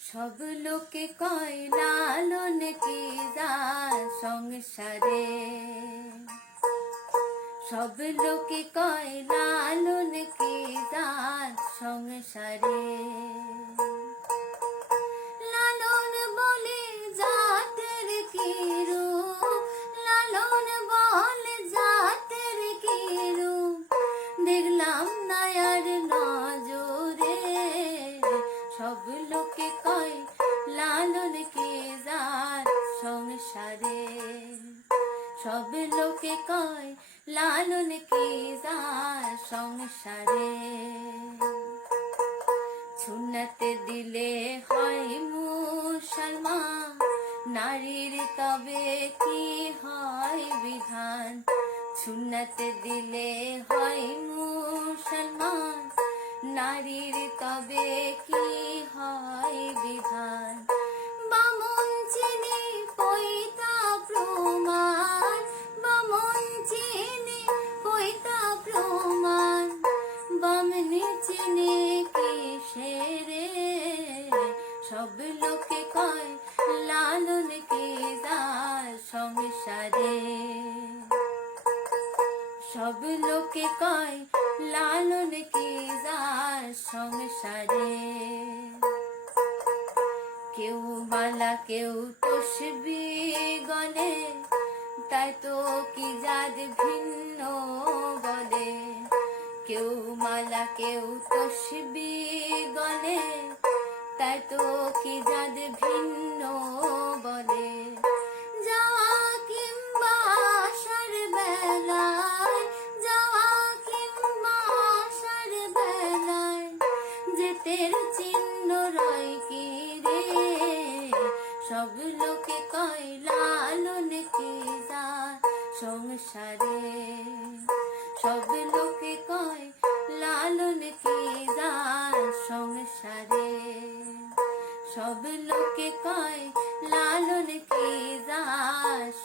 সব লোকে কয় লালন কি সংসারে? সব লোকে কয় লালন কি সংসারে? সব লোকে কয়, লালন কে যার সংসারে? সুন্নতে দিলে হয় মুসলমান, নারীর তবে কি হয় বিধান? সুন্নতে দিলে হয় মুসলমান, নারীর তবে কি সব লোকে কয়, লালন কে যার সংসারে? সব লোকে কেউ মালা কেউ তসবি গলে, তাই তো কেউ মালা, কেউ তসবি গলে, তাই তো কি জাত ভিন্ন বলে? যাওয়া যাওয়া যেতের রয় কি রে? সব লোকে কয়, লালন সংসারে? সব লোকে কয় লালন কি দাস সংসারে? সব লোকে কয় লালন কি দাস